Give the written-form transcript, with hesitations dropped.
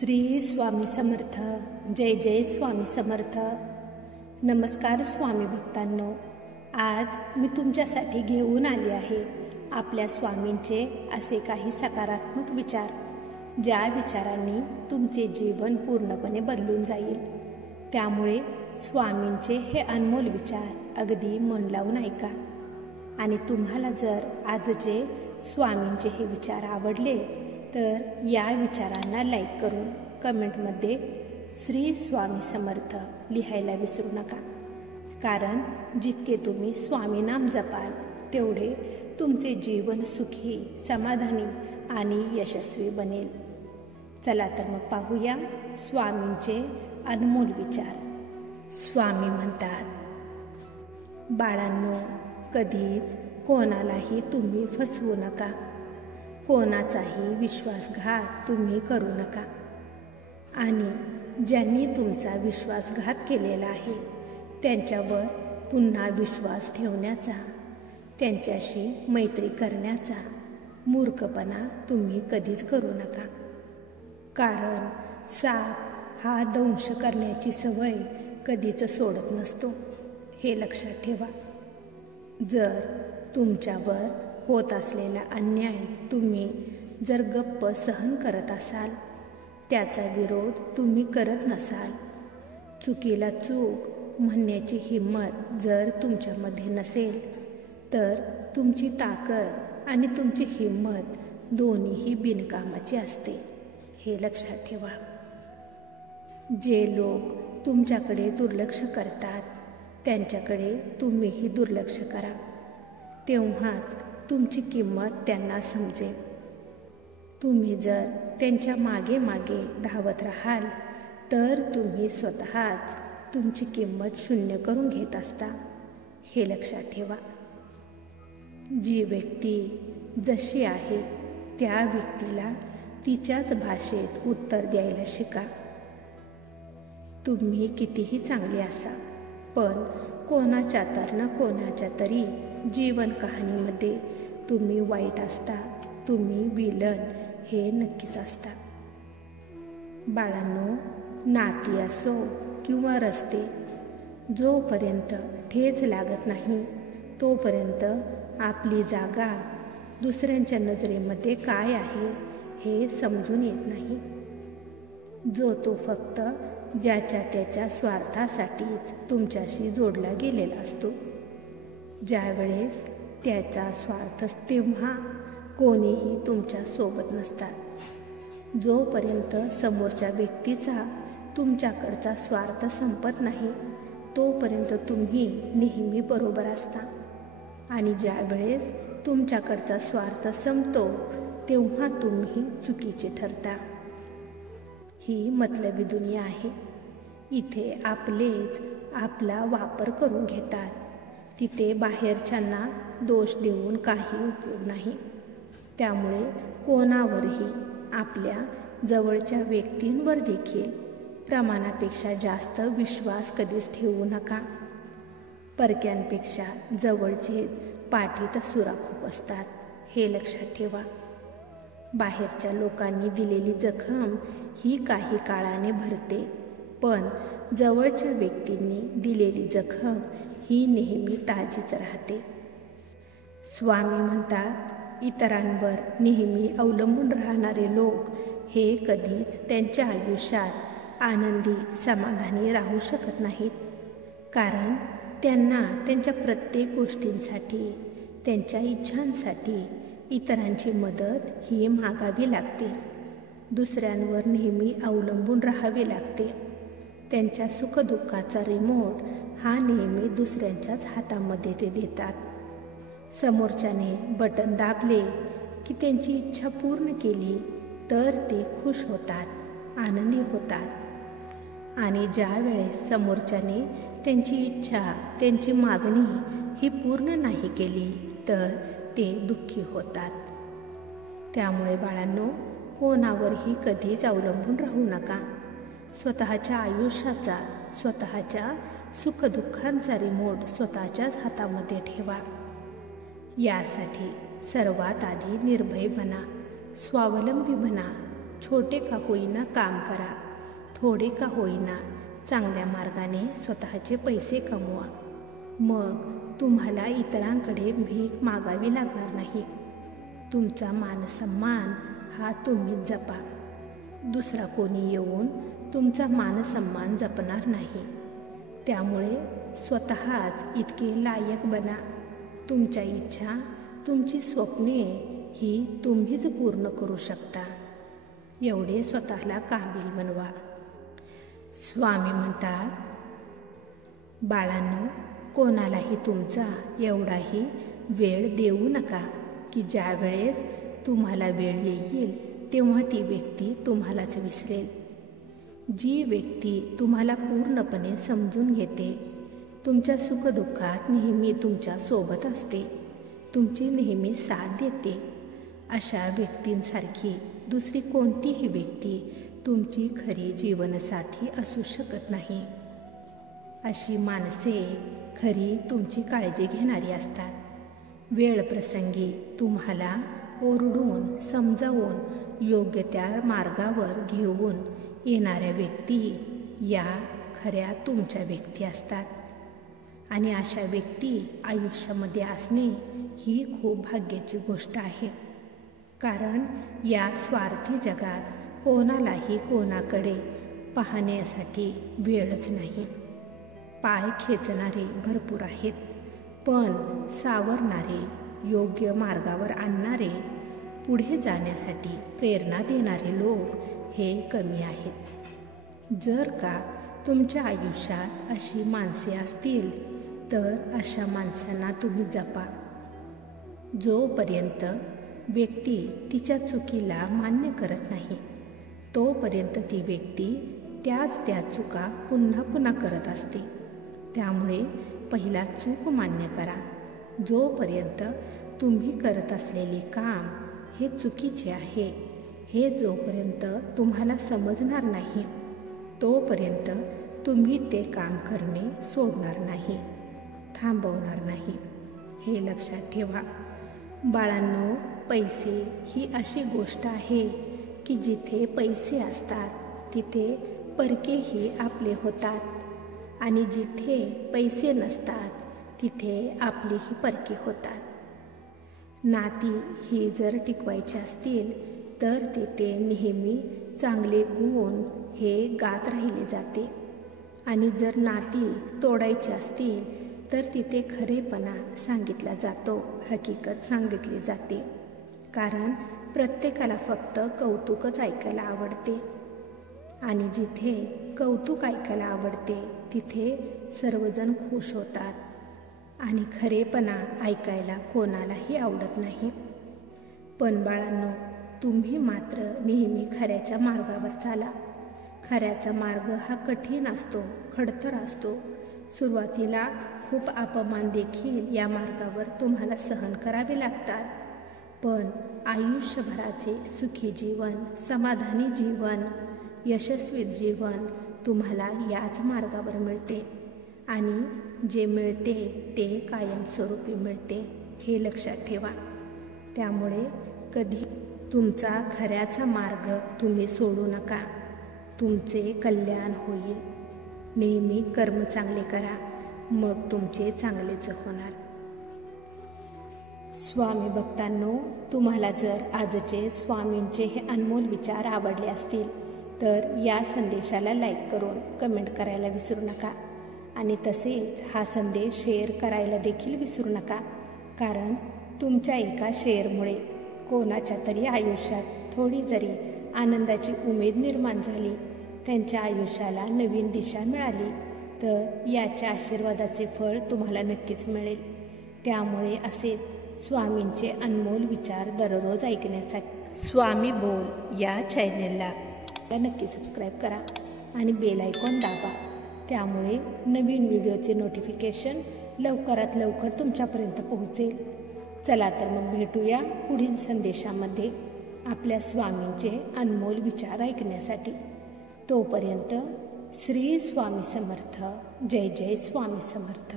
श्री स्वामी समर्थ. जय जय स्वामी समर्थ. नमस्कार स्वामी भक्तांनो. आज मी तुमच्यासाठी घेऊन आले आहे आपल्या स्वामींचे असे काही सकारात्मक विचार, ज्या विचारांनी तुमचे जीवन पूर्णपणे बदलून जाईल. त्यामुळे स्वामींचे हे अनमोल विचार अगदी मन लावून ऐका. आणि तुम्हाला जर आजचे स्वामींचे हे विचार आवडले तर या विचारांना लाईक करून कमेंटमध्ये श्री स्वामी समर्थ लिहायला विसरू नका. कारण जितके तुम्ही स्वामी नाम जपाल तेवढे तुमचे जीवन सुखी, समाधानी आणि यशस्वी बनेल. चला तर मग पाहूया स्वामींचे अनमोल विचार. स्वामी म्हणतात, बाळांनो, कधीच कोणालाही तुम्ही फसवू नका. कोणाचाही विश्वासघात तुम्ही करू नका. आणि ज्यांनी तुमचा विश्वासघात केलेला आहे त्यांच्यावर पुन्हा विश्वास ठेवण्याचा, त्यांच्याशी मैत्री करण्याचा मूर्खपणा तुम्ही कधीच करू नका. कारण साप हा दंश करण्याची सवय कधीच सोडत नसतो, हे लक्षात ठेवा. जर तुमच्यावर होत असलेला अन्याय तुम्ही जर गप्प सहन करत असाल, त्याचा विरोध तुम्ही करत नसाल, चुकीला चूक म्हणण्याची हिंमत जर तुमच्यामध्ये नसेल, तर तुमची ताकद आणि तुमची हिंमत दोन्हीही बिनकामाची असते, हे लक्षात ठेवा. जे लोक तुमच्याकडे दुर्लक्ष करतात त्यांच्याकडे तुम्हीही दुर्लक्ष करा. तेव्हाच तुमची किंमत त्यांना समजेल. तुम्ही जर त्यांच्या मागे मागे धावत राहाल तर तुम्ही स्वतःच तुमची किंमत शून्य करून घेत असता, हे लक्षात ठेवा. जी व्यक्ती जशी आहे त्या व्यक्तीला तिच्याच भाषेत उत्तर द्यायला शिका. तुम्ही कितीही चांगले असा, पण कोणाच्या तर ना कोणाच्या तरी जीवन कहाणीमध्ये तुम्ही वाईट असता, तुम्ही विलन हे नक्कीच असता. बाळांनो, नाती असो किंवा रस्ते, जोपर्यंत ठेच लागत नाही तोपर्यंत आपली जागा दुसऱ्यांच्या नजरेमध्ये काय आहे हे समजून येत नाही. जो तो फक्त ज्याच्या त्याच्या स्वार्थासाठीच तुमच्याशी जोडला गेलेला असतो. ज्यावेळेस त्याचा स्वार्थ तेव्हा कोणीही तुमच्या सोबत नसतात. जोपर्यंत समोरच्या व्यक्तीचा तुमच्याकडचा स्वार्थ संपत नाही तोपर्यंत तुम्ही नेहमी बरोबर असता. आणि ज्यावेळेस तुमच्याकडचा स्वार्थ संपतो तेव्हा तुम्ही चुकीचे ठरता. ही मतलबी दुनिया आहे. इथे आपलेच आपला वापर करून घेतात. तिथे बाहेरच्यांना दोष देऊन काही उपयोग नाही. त्यामुळे कोणावरही, आपल्या जवळच्या व्यक्तींवर देखील प्रमाणापेक्षा जास्त विश्वास कधीच ठेवू नका. परक्यांपेक्षा जवळचेच पाठीत सुराखूप असतात, हे लक्षात ठेवा. बाहेरच्या लोकांनी दिलेली जखम ही काही काळाने भरते, पण जवळच्या व्यक्तींनी दिलेली जखम ही नेहमी ताजीच राहते. स्वामी म्हणतात, इतरांवर नेहमी अवलंबून राहणारे लोक हे कधीच त्यांच्या आयुष्यात आनंदी, समाधानी राहू शकत नाहीत. कारण त्यांना त्यांच्या प्रत्येक गोष्टींसाठी, त्यांच्या इच्छांसाठी इतरांची मदत ही मागावी लागते. दुसऱ्यांवर नेहमी अवलंबून राहावे लागते. त्यांच्या सुखदुःखाचा रिमोट हा नेहमी दुसऱ्यांच्याच हातामध्ये ते देतात. समोरच्याने बटन दाबले की त्यांची इच्छा पूर्ण केली तर ते खुश होतात, आनंदी होतात. आणि ज्या वेळेस समोरच्याने त्यांची इच्छा, त्यांची मागणी ही पूर्ण नाही केली तर ते दुःखी होतात. त्यामुळे बाळांनो, कोणावरही कधीच अवलंबून राहू नका. स्वतःच्या आयुष्याचा, स्वतःच्या सुखदुःखांचा रिमोट स्वतःच्याच हातामध्ये ठेवा. यासाठी सर्वात आधी निर्भय बना, स्वावलंबी बना, छोटे का होईना काम करा, थोडे का होईना चांगल्या मार्गाने स्वतःचे पैसे कमवा. मग तुम्हाला इतरांकडे भीक मागावी लागणार नाही. तुमचा मानसन्मान हा तुम्हीच जपा. दुसरा कोणी येऊन तुमचा मानसन्मान जपणार नाही. त्यामुळे स्वतःच इतके लायक बना. तुमच्या इच्छा, तुमची स्वप्ने ही तुम्हीच पूर्ण करू शकता. एवढे स्वतःला काबिल बनवा. स्वामी म्हणतात, बाळांनो, कोणालाही तुमचा एवढाही वेळ देऊ नका की ज्या वेळेस तुम्हाला वेळ येईल तेव्हा ती व्यक्ती तुम्हालाच विसरेल. जी व्यक्ती तुम्हाला पूर्णपणे समजून घेते, तुमच्या सुखदुःखात नेहमी तुमच्या सोबत असते, तुमची नेहमी साथ देते, अशा व्यक्तींसारखी दुसरी कोणतीही व्यक्ती तुमची खरी जीवनसाथी असू शकत नाही. अशी माणसे खरी तुमची काळजी घेणारी असतात. वेळ प्रसंगी तुम्हाला ओरडून समजावून योग्य त्या मार्गावर घेऊन येणाऱ्या व्यक्ती या खऱ्या तुमच्या व्यक्ती असतात. आणि अशा व्यक्ती आयुष्यामध्ये असणे ही खूप भाग्याची गोष्ट आहे. कारण या स्वार्थी जगात कोणालाही कोणाकडे पाहण्यासाठी वेळच नाही. पाय खेचणारे भरपूर आहेत, पण सावरणारे, योग्य मार्गावर आणणारे, पुढे जाण्यासाठी प्रेरणा देणारे लोक हे कमी आहेत. जर का तुमच्या आयुष्यात अशी माणसे असतील तर अशा माणसांना तुम्ही जपा. जोपर्यंत व्यक्ती तिच्या चुकीला मान्य करत नाही तोपर्यंत ती व्यक्ती त्या चुका पुन्हा पुन्हा करत असते. त्यामुळे पहिला चूक मान्य करा. जोपर्यंत तुम्ही करत असलेले काम हे चुकीचे आहे हे जोपर्यंत तुम्हाला समजणार नाही तोपर्यंत तुम्ही ते काम करणे सोडणार नाही, थांबवणार नाही. हे लक्षात ठेवा. बाळांनो, पैसे ही अशी गोष्ट आहे की जिथे पैसे असतात तिथे परकेही आपले होतात, आणि जिथे पैसे नसतात तिथे आपलेही परके होतात. नाती ही जर टिकवायची असतील तर तिथे नेहमी चांगले गुण हे गात राहिले जाते, आणि जर नाती तोडायची असतील तर तिथे खरेपणा सांगितला जातो, हकीकत सांगितली जाते. कारण प्रत्येकाला फक्त कौतुकच ऐकायला आवडते, आणि जिथे कौतुक ऐकायला आवडते तिथे सर्वजण खुश होतात, आणि खरेपणा ऐकायला कोणालाही आवडत नाही. पण बाळांनो, तुम्ही मात्र नेहमी खऱ्याच्या मार्गावर चाला. खऱ्याचा मार्ग हा कठीण असतो, खडतर असतो. सुरुवातीला खूप अपमान देखील या मार्गावर तुम्हाला सहन करावे लागतात. पण आयुष्यभराचे सुखी जीवन, समाधानी जीवन, यशस्वी जीवन तुम्हाला याच मार्गावर मिळते, आणि जे मिळते ते कायमस्वरूपी मिळते, हे लक्षात ठेवा. त्यामुळे कधी तुमचा खऱ्याचा मार्ग तुम्ही सोडू नका. तुमचे कल्याण होईल. नेहमी कर्म चांगले करा, मग तुमचे चांगलेच होणार. स्वामी भक्तांनो, तुम्हाला जर आजचे स्वामींचे हे अनमोल विचार आवडले असतील तर या संदेशाला लाईक करून कमेंट करायला विसरू नका, आणि तसेच हा संदेश शेअर करायला देखील विसरू नका. कारण तुमच्या एका शेअरमुळे कोणाच्या तरी आयुष्यात थोडी जरी आनंदाची उमेद निर्माण झाली, त्यांच्या आयुष्याला नवीन दिशा मिळाली, तर याच्या आशीर्वादाचे फळ तुम्हाला नक्कीच मिळेल. त्यामुळे असे स्वामींचे अनमोल विचार दररोज ऐकण्यासाठी स्वामी बोल या चॅनेलला नक्की सबस्क्राईब करा आणि बेल आयकॉन दाबा. त्यामुळे नवीन व्हिडिओचे नोटिफिकेशन लवकरात लवकर तुमच्यापर्यंत पोहोचेल. चला तर मग भेटूया पुढील संदेशामध्ये आपल्या स्वामींचे अनमोल विचार ऐकण्यासाठी. तोपर्यंत श्री स्वामी समर्थ. जय जय स्वामी समर्थ.